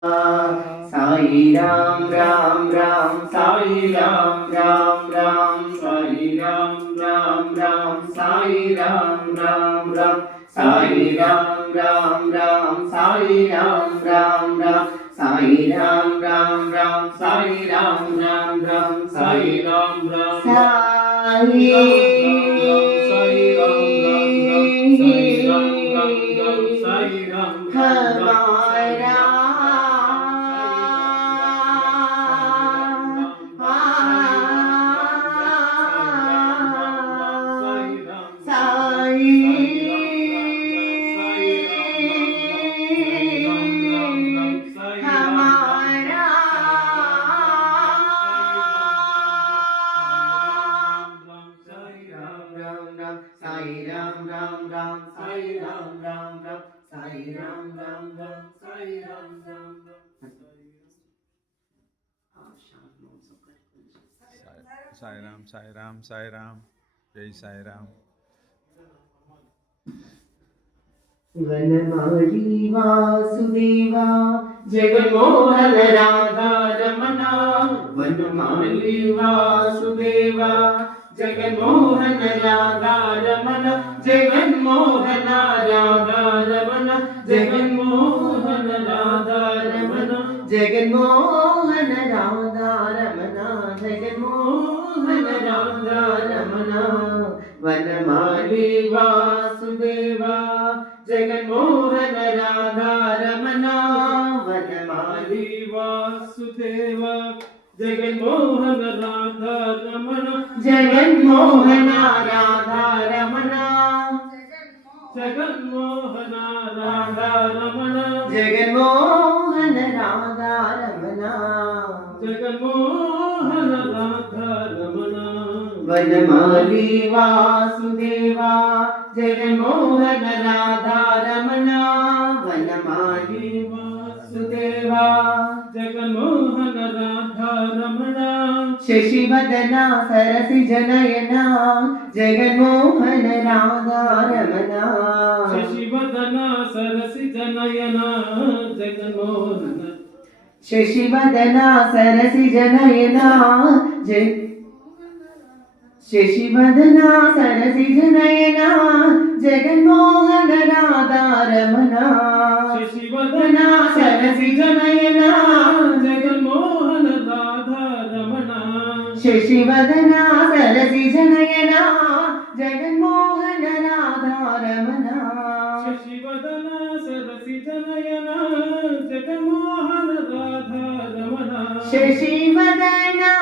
Sai Ram Ram Ram Sai Ram Ram Ram Sai Ram Ram Ram Sai Ram Ram Ram Sai Ram Ram Ram Sai Ram Ram Ram Sai Ram Ram Ram Sai Ram Ram Ram Sai Ram Ram Sai Ram Ram Sai Ram Ram Ram Sai Ram Ram Ram Sai Ram Ram Ram Sai Ram Ram Ram Sai Ram, Sai Ram, Sai Ram, Jai Sai Ram. Vanamali Vasudeva Jaganmohan Radha Ramana Vanamali Vasudeva Jaganmohan Radha Raman Jaganmohan Radha Raman Jaganmohan Radha Raman Jaganmohan Radha Raman Jaganmohan Radha Raman Vanamali Vasudeva Jaganmohan Radha Raman Vanamali Vasudeva Jaganmohan Radha Raman Jaganmohan Radha Raman Jaganmohan Radha Raman Jaganmohan Radha Raman Jaganmohan Radha Raman Vanamali Vasudeva Jaganmohan Radha Raman Vanamali Vasudeva Jaganmohan Radha Raman शशिवदना सरसिजनयना Jaganmohan Radha Raman शशिवदना सरसिजनयना Jaganmohan शशिवदना सरसिजनयना शशिवदना सरसिजनयना Jaganmohan Radha Raman शशिवदना सरसिजनयना Jaganmohan Radha Raman शशिवदना सरसिजनयना Jaganmohan Radha Raman शशिवदना सरसिजनयना Jaganmohan Radha Raman शशिवदना